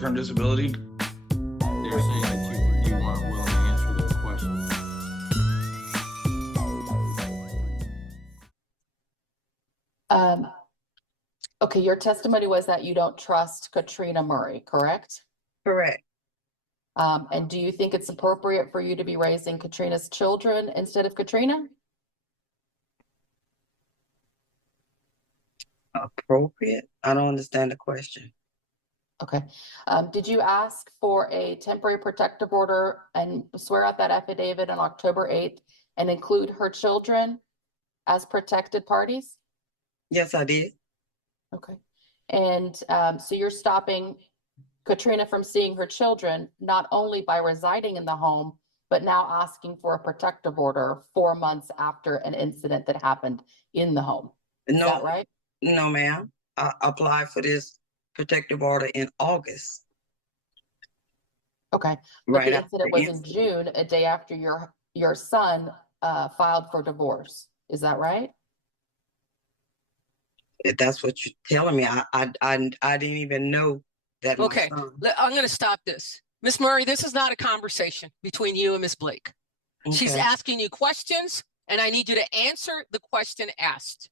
short-term disability. They're saying that you weren't willing to answer those questions. Okay, your testimony was that you don't trust Katrina Murray, correct? Correct. And do you think it's appropriate for you to be raising Katrina's children instead of Katrina? Appropriate? I don't understand the question. Okay. Did you ask for a temporary protective order and swear out that affidavit on October 8th and include her children as protected parties? Yes, I did. Okay. And so you're stopping Katrina from seeing her children, not only by residing in the home, but now asking for a protective order 4 months after an incident that happened in the home. Is that right? No, ma'am. I applied for this protective order in August. Okay. But the incident was in June, a day after your son filed for divorce. Is that right? If that's what you're telling me, I didn't even know that. Okay, I'm going to stop this. Ms. Murray, this is not a conversation between you and Ms. Blake. Okay. She's asking you questions, and I need you to answer the question asked.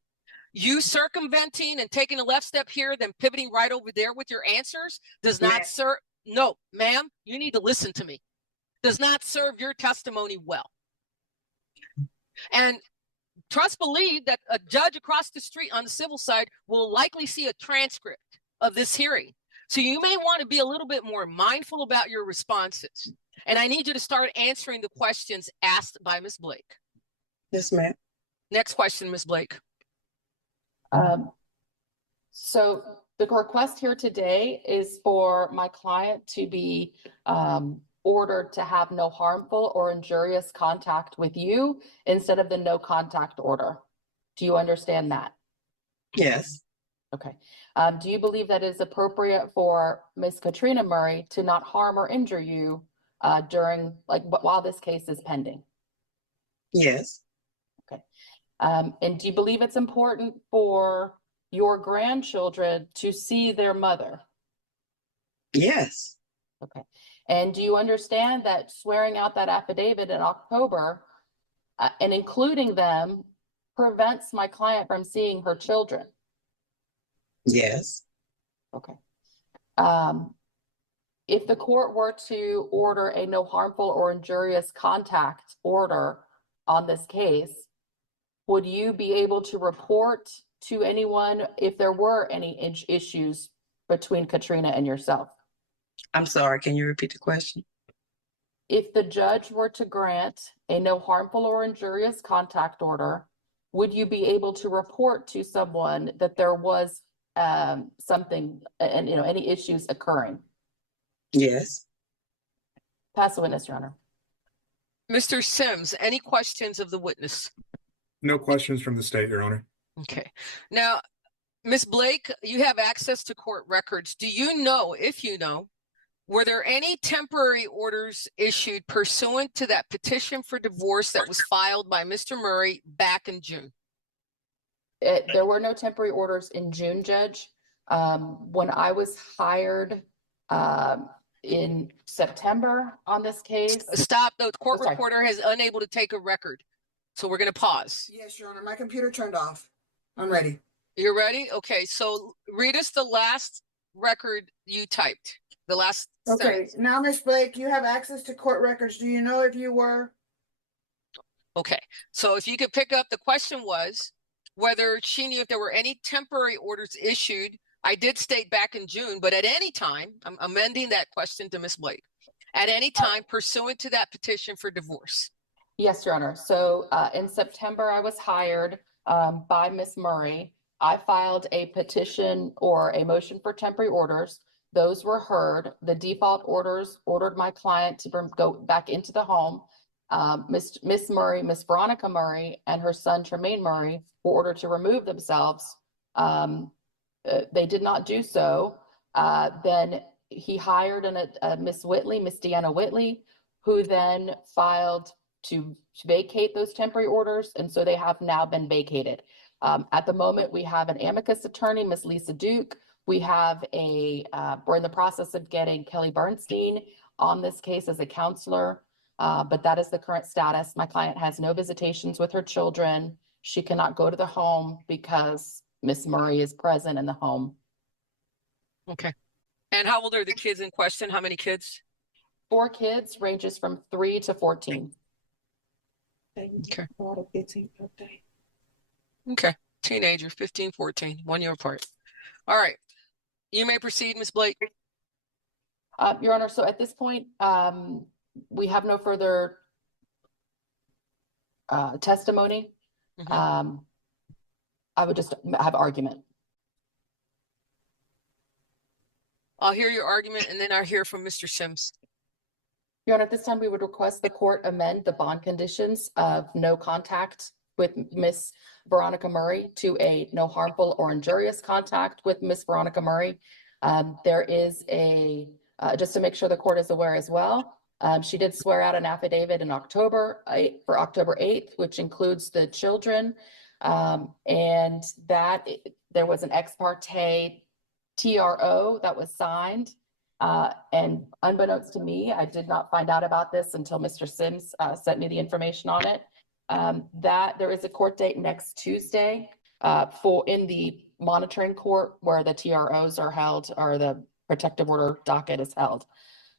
You circumventing and taking a left step here, then pivoting right over there with your answers does not serve. No, ma'am, you need to listen to me. Does not serve your testimony well. And trust believe that a judge across the street on the civil side will likely see a transcript of this hearing. So you may want to be a little bit more mindful about your responses. And I need you to start answering the questions asked by Ms. Blake. Yes, ma'am. Next question, Ms. Blake. So the request here today is for my client to be ordered to have no harmful or injurious contact with you instead of the no contact order. Do you understand that? Yes. Okay. Do you believe that it is appropriate for Ms. Katrina Murray to not harm or injure you while this case is pending? Yes. Okay. And do you believe it's important for your grandchildren to see their mother? Yes. Okay. And do you understand that swearing out that affidavit in October and including them prevents my client from seeing her children? Yes. Okay. If the court were to order a no harmful or injurious contact order on this case, would you be able to report to anyone if there were any issues between Katrina and yourself? I'm sorry, can you repeat the question? If the judge were to grant a no harmful or injurious contact order, would you be able to report to someone that there was something and any issues occurring? Yes. Pass the witness, Your Honor. Mr. Sims, any questions of the witness? No questions from the state, Your Honor. Okay. Now, Ms. Blake, you have access to court records. Do you know, if you know, were there any temporary orders issued pursuant to that petition for divorce that was filed by Mr. Murray back in June? There were no temporary orders in June, Judge. When I was hired in September on this case. Stop. The court reporter is unable to take a record. So we're going to pause. Yes, Your Honor. My computer turned off. I'm ready. You're ready? Okay. So read us the last record you typed. The last sentence. Now, Ms. Blake, you have access to court records. Do you know if you were? Okay. So if you could pick up, the question was whether she knew if there were any temporary orders issued. I did state back in June, but at any time, I'm amending that question to Ms. Blake, at any time pursuant to that petition for divorce. Yes, Your Honor. So in September, I was hired by Ms. Murray. I filed a petition or a motion for temporary orders. Those were heard. The default orders ordered my client to go back into the home. Miss Murray, Miss Veronica Murray, and her son Tremaine Murray were ordered to remove themselves. They did not do so. Then he hired Miss Whitley, Miss Deanna Whitley, who then filed to vacate those temporary orders. And so they have now been vacated. At the moment, we have an amicus attorney, Miss Lisa Duke, We have we're in the process of getting Kelly Bernstein on this case as a counselor, but that is the current status. My client has no visitations with her children. She cannot go to the home because Miss Murray is present in the home. Okay. And how old are the kids in question? How many kids? 4 kids, ranges from 3 to 14. Okay. Okay. Teenager, 15, 14, 1 year apart. All right. You may proceed, Ms. Blake. Your Honor, so at this point, we have no further testimony. Mhm. I would just have argument. I'll hear your argument and then I'll hear from Mr. Sims. Your Honor, at this time, we would request the court amend the bond conditions of no contact with Miss Veronica Murray to a no harmful or injurious contact with Miss Veronica Murray. There is just to make sure the court is aware as well, she did swear out an affidavit in October for October 8th, which includes the children. And that there was an ex parte TRO that was signed. And unbeknownst to me, I did not find out about this until Mr. Sims sent me the information on it. That there is a court date next Tuesday in the monitoring court where the TROs are held, or the protective order docket is held.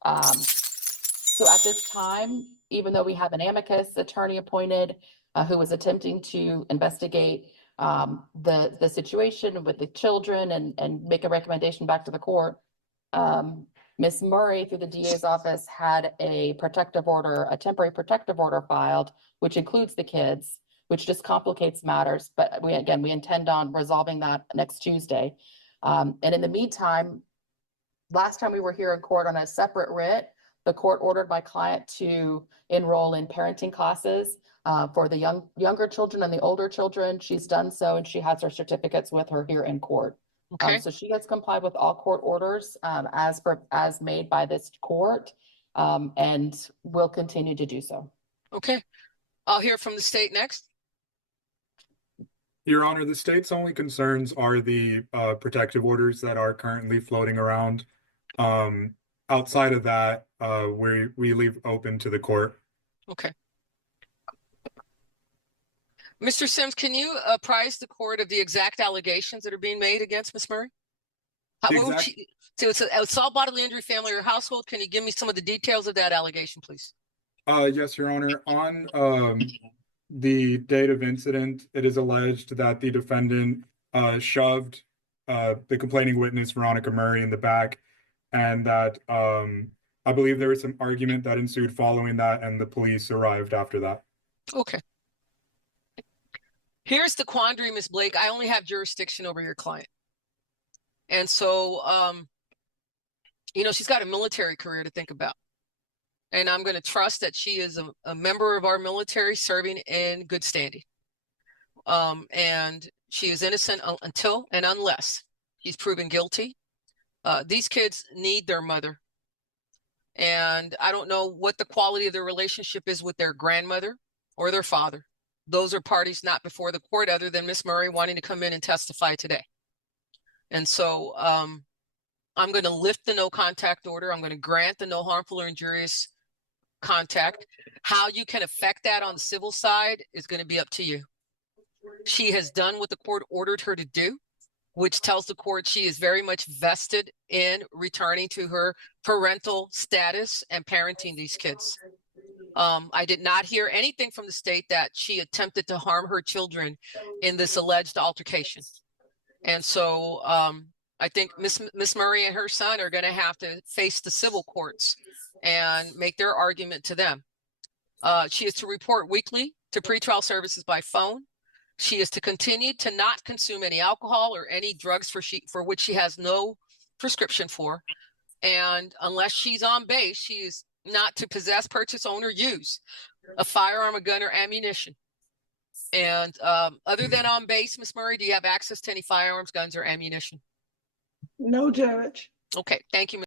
So at this time, even though we have an amicus attorney appointed who was attempting to investigate the situation with the children and make a recommendation back to the court, Ms. Murray, through the DA's office, had a temporary protective order filed, which includes the kids, which just complicates matters. But we intend on resolving that next Tuesday. And in the meantime, last time we were here in court on a separate writ, the court ordered my client to enroll in parenting classes for the younger children and the older children. She's done so, and she has her certificates with her here in court. Okay. So she has complied with all court orders as made by this court, and will continue to do so. Okay. I'll hear from the state next. Your Honor, the state's only concerns are the protective orders that are currently floating around. Outside of that, we leave open to the court. Okay. Mr. Sims, can you apprise the court of the exact allegations that are being made against Ms. Murray? So it's a assault, bodily injury, family, or household. Can you give me some of the details of that allegation, please? Yes, Your Honor. On the date of incident, it is alleged that the defendant shoved the complaining witness, Veronica Murray, in the back, and that I believe there was some argument that ensued following that, and the police arrived after that. Okay. Here's the quandary, Ms. Blake. I only have jurisdiction over your client. And so, she's got a military career to think about. And I'm going to trust that she is a member of our military serving in good standing. And she is innocent until and unless she's proven guilty. These kids need their mother. And I don't know what the quality of their relationship is with their grandmother or their father. Those are parties not before the court, other than Miss Murray wanting to come in and testify today. And so I'm going to lift the no contact order. I'm going to grant the no harmful or injurious contact. How you can affect that on the civil side is going to be up to you. She has done what the court ordered her to do, which tells the court she is very much vested in returning to her parental status and parenting these kids. I did not hear anything from the state that she attempted to harm her children in this alleged altercation. And so I think Miss Murray and her son are going to have to face the civil courts and make their argument to them. She is to report weekly to pretrial services by phone. She is to continue to not consume any alcohol or any drugs for which she has no prescription for. And unless she's on base, she is not to possess, purchase, own, or use a firearm, a gun, or ammunition. And other than on base, Ms. Murray, do you have access to any firearms, guns, or ammunition? No, Judge. Okay, thank you.